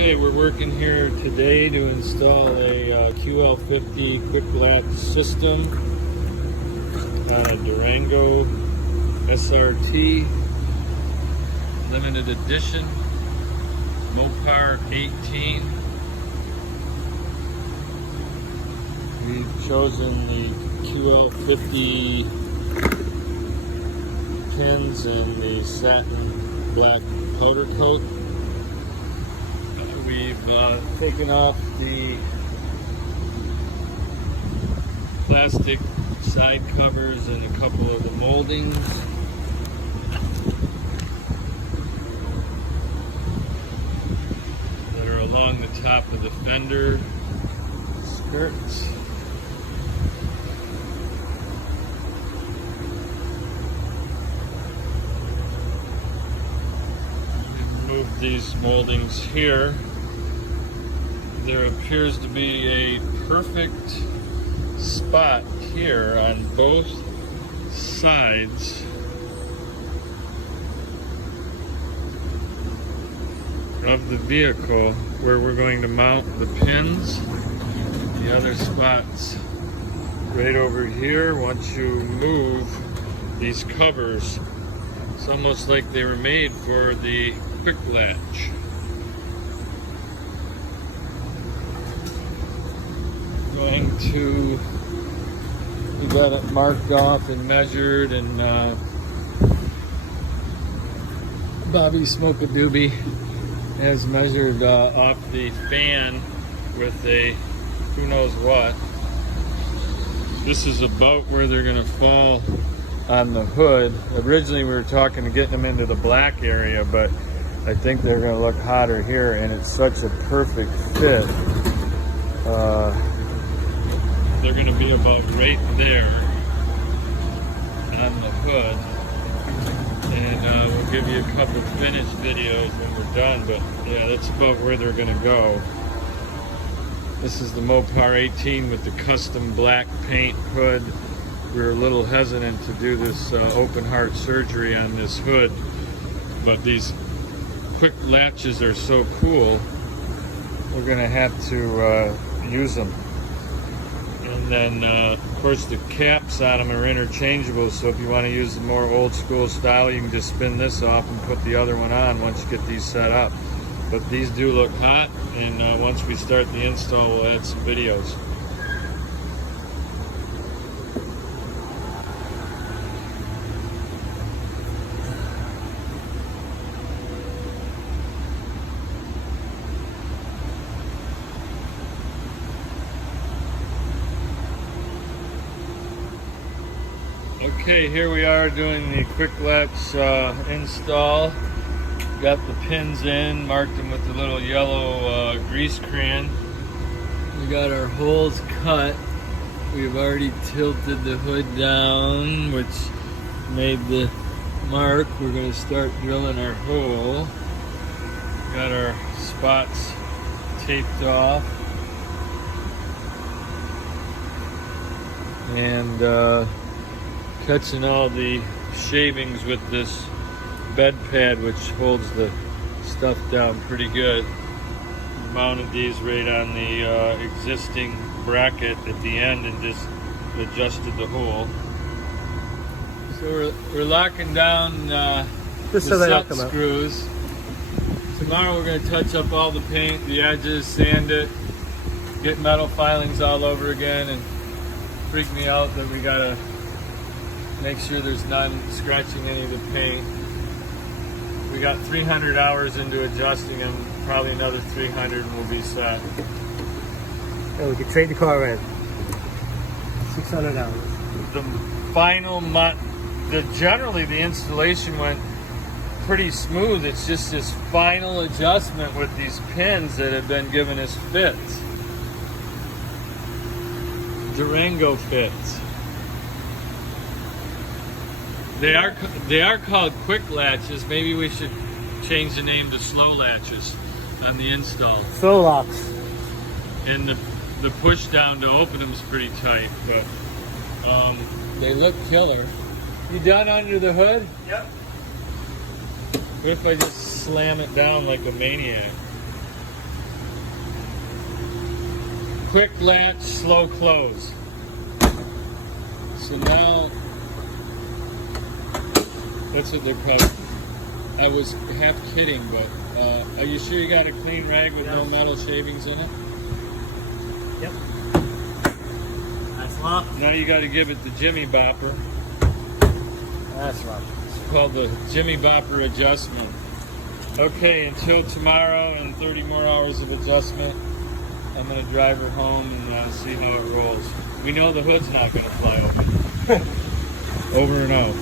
Okay, we're working here today to install a QL50 Quik Latch system on a Durango SRT limited edition Mopar 18. We've chosen the QL50 pins in the satin black powder coat. We've taken off the plastic side covers and a couple of the moldings. That are along the top of the fender skirts. Remove these moldings here. There appears to be a perfect spot here on both sides of the vehicle where we're going to mount the pins. The other spots right over here once you move these covers. It's almost like they were made for the Quik Latch. We got it marked off and measured, and Bobby Smoke-a-Doobie has measured off the fan with a who knows what. This is about where they're going to fall on the hood. Originally we were talking to getting them into the black area, but I think they're going to look hotter here, and it's such a perfect fit. They're going to be about right there on the hood, and we'll give you a couple finished videos when we're done, but yeah, that's about where they're going to go. This is the Mopar 18 with the custom black paint hood. We were a little hesitant to do this open heart surgery on this hood, but these Quik latches are so cool, we're going to have to use them. And then, of course, the caps on them are interchangeable, so if you want to use the more old school style, you can just spin this off and put the other one on once you get these set up. But these do look hot, and once we start the install, we'll add some videos. Okay, here we are doing the Quik Latch install. Got the pins in, marked them with the little yellow grease crayon. We got our holes cut. We've already tilted the hood down, which made the mark. We're going to start drilling our hole. Got our spots taped off. And catching all the shavings with this bed pad, which holds the stuff down pretty good. Mounted these right on the existing bracket at the end and just adjusted the hole. So we're locking down the set screws. Tomorrow we're going to touch up all the paint, the edges, sand it, get metal filings all over again, and freak me out that we got to make sure there's none scratching any of the paint. We got 300 hours into adjusting them, probably another 300 and we'll be set. Yeah, we could trade the car in. 600 hours. The final, generally the installation went pretty smooth. It's just this final adjustment with these pins that have been giving us fits. Durango fits. They are called Quik latches. Maybe we should change the name to slow latches on the install. Slow locks. And the push down to open them is pretty tight, but they look killer. You done under the hood? Yep. What if I just slam it down like a maniac? quick latch, slow close. So now, that's what they're called. I was half kidding, but are you sure you got a clean rag with no metal shavings in it? Yep. That's locked. Now you got to give it the Jimmy Bopper. That's locked. It's called the Jimmy Bopper adjustment. Okay, until tomorrow and 30 more hours of adjustment, I'm going to drive her home and see how it rolls. We know the hood's not going to fly open. Over and out.